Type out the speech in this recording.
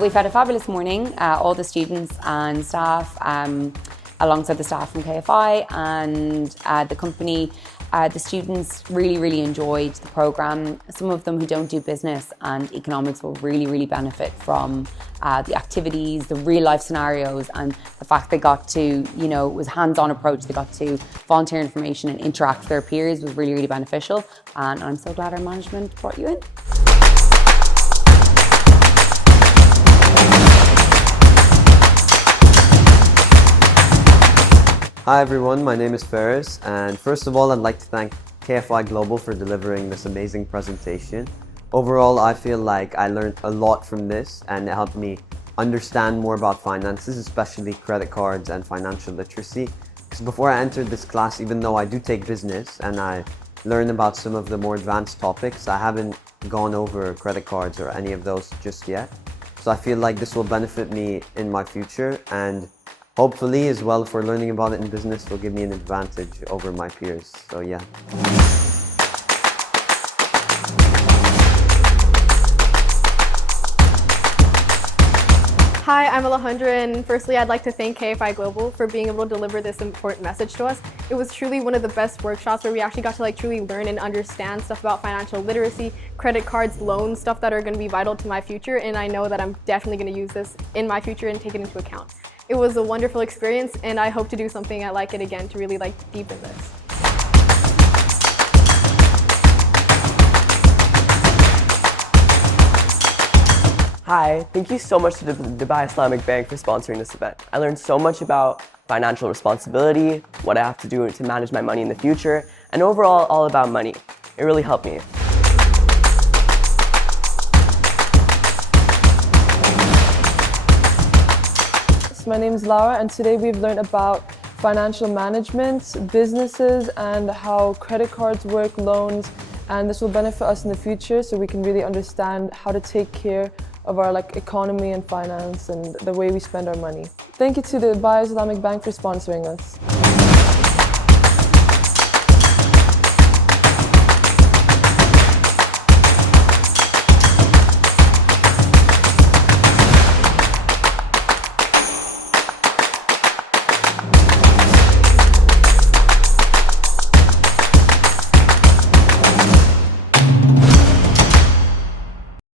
We've had a fabulous morning, all the students and staff, alongside the staff from KFI and the company. The students really enjoyed the programme. Some of them who don't do business and economics will really benefit from the activities, the real life scenarios, and the fact they got to, it was a hands-on approach. They got to volunteer information and interact with their peers was really beneficial. And I'm so glad our management brought you in. Hi everyone, my name is Ferris, and first of all I'd like to thank KFI Global for delivering this amazing presentation. Overall, I feel like I learned a lot from this and it helped me understand more about finances, especially credit cards and financial literacy. Because before I entered this class, even though I do take business and I learn about some of the more advanced topics, I haven't gone over credit cards or any of those just yet. So I feel like this will benefit me in my future, and hopefully as well, for learning about it in business will give me an advantage over my peers. So yeah. Hi, I'm Alejandra, and firstly I'd like to thank KFI Global for being able to deliver this important message to us. It was truly one of the best workshops where we actually got to truly learn and understand stuff about financial literacy, credit cards, loans, stuff that are going to be vital to my future, and I know that I'm definitely going to use this in my future and take it into account. It was a wonderful experience, and I hope to do something like it again to really deepen this. Hi, thank you so much to the Dubai Islamic Bank for sponsoring this event. I learned so much about financial responsibility, what I have to do to manage my money in the future, and overall all about money. It really helped me. My name is Laura, and today we've learned about financial management, businesses, and how credit cards work, loans, and this will benefit us in the future so we can really understand how to take care of our economy and finance and the way we spend our money. Thank you to the Dubai Islamic Bank for sponsoring us.